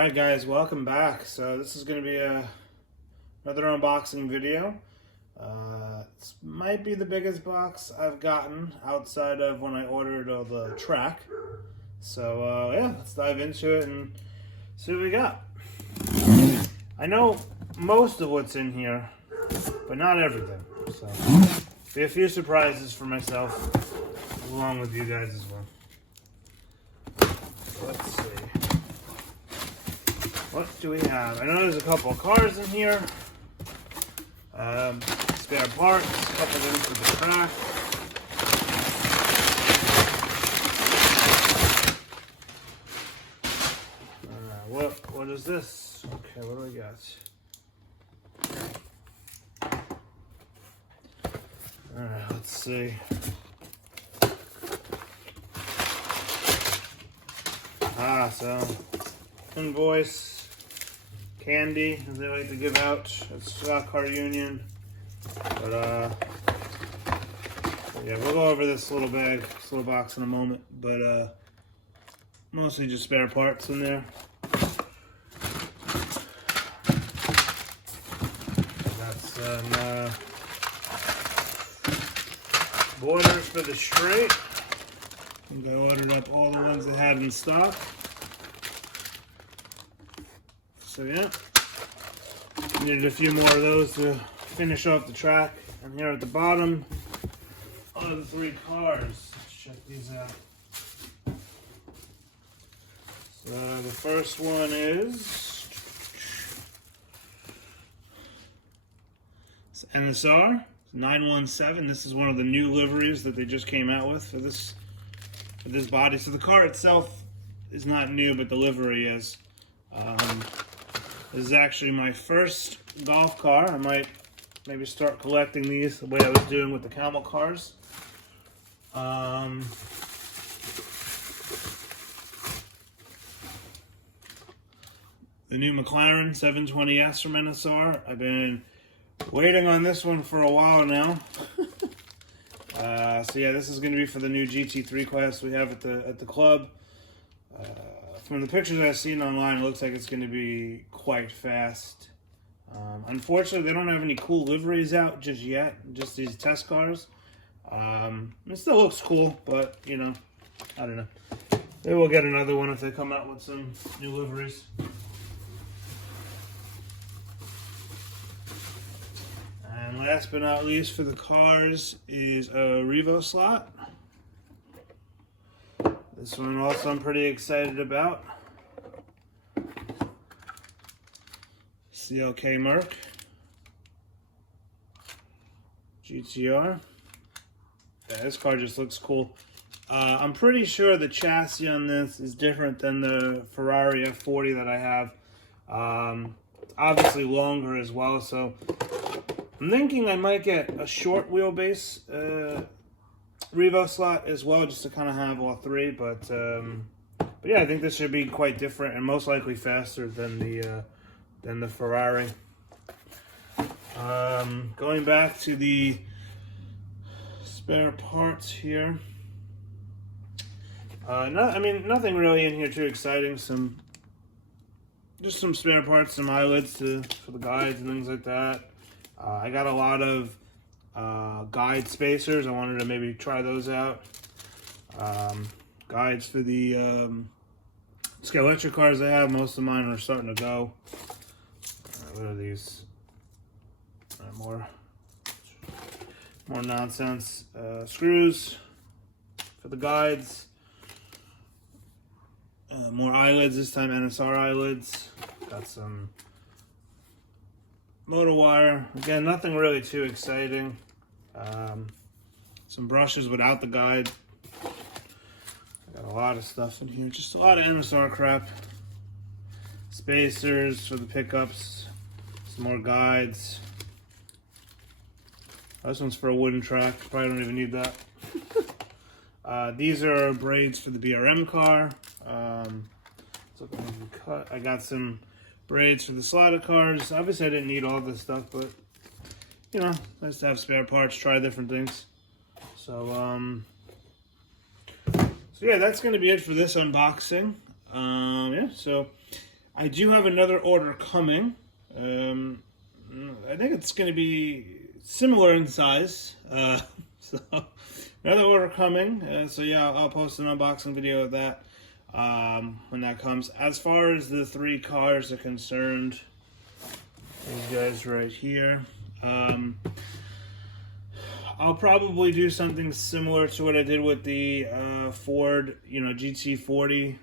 Alright guys, welcome back. So this is going to be another unboxing video. This might be the biggest box I've gotten outside of when I ordered the track. So yeah, let's dive into it and see what we got. I know most of what's in here, but not everything. So be a few surprises for myself along with you guys as well. So let's see. What do we have? I know there's a couple of cars in here. Spare parts, a couple of them for the track. What is this? Okay, what do we got? Alright, let's see. So invoice, candy, as they like to give out at Stock Car Union. But yeah, we'll go over this little bag, this little box in a moment. But mostly just spare parts in there. Got some borders for the straight. I think I ordered up all the ones they had in stock. So yeah, needed a few more of those to finish off the track. And here at the bottom are the three cars. Let's check these out. So the first one is NSR 917. This is one of the new liveries that they just came out with for this body. So the car itself is not new, but the livery is. This is actually my first golf car. I might maybe start collecting these the way I was doing with the camel cars. The new McLaren 720S from NSR. I've been waiting on this one for a while now. So yeah, this is going to be for the new GT3 class we have at the club. From the pictures I've seen online, it looks like it's going to be quite fast. Unfortunately, they don't have any cool liveries out just yet, just these test cars. It still looks cool, but, you know, I don't know. Maybe we'll get another one if they come out with some new liveries. And last but not least for the cars is a Revoslot. This one also I'm pretty excited about. CLK Merc GTR. Yeah, this car just looks cool. I'm pretty sure the chassis on this is different than the Ferrari F40 that I have. Obviously longer as well, so I'm thinking I might get a short wheelbase Revoslot as well, just to kind of have all three. But yeah, I think this should be quite different and most likely faster than the Ferrari. Going back to the spare parts here. I mean, nothing really in here too exciting. Just some spare parts, some eyelets for the guides and things like that. I got a lot of guide spacers. I wanted to maybe try those out. Guides for the electric cars I have. Most of mine are starting to go. What are these? More nonsense. Screws for the guides. More eyelids, this time NSR eyelids. Got some motor wire. Again, nothing really too exciting. Some brushes without the guide. I got a lot of stuff in here. Just a lot of NSR crap. Spacers for the pickups. Some more guides. This one's for a wooden track. Probably don't even need that. These are braids for the BRM car. I got some braids for the slotted cars. Obviously, I didn't need all this stuff, but you know, nice to have spare parts, try different things. So yeah, that's going to be it for this unboxing. Yeah, so I do have another order coming. I think it's going to be similar in size. So another order coming. So yeah, I'll post an unboxing video of that when that comes. As far as the 3 cars are concerned, these guys right here. I'll probably do something similar to what I did with the Ford, GT40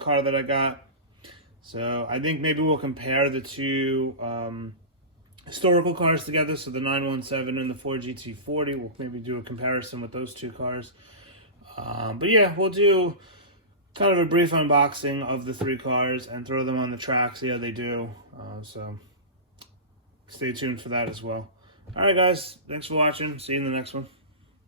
car that I got. So I think maybe we'll compare the 2 historical cars together. So the 917 and the Ford GT40. We'll maybe do a comparison with those 2 cars. But yeah, we'll do kind of a brief unboxing of the 3 cars and throw them on the track, see how they do. So stay tuned for that as well. Alright guys, thanks for watching. See you in the next one.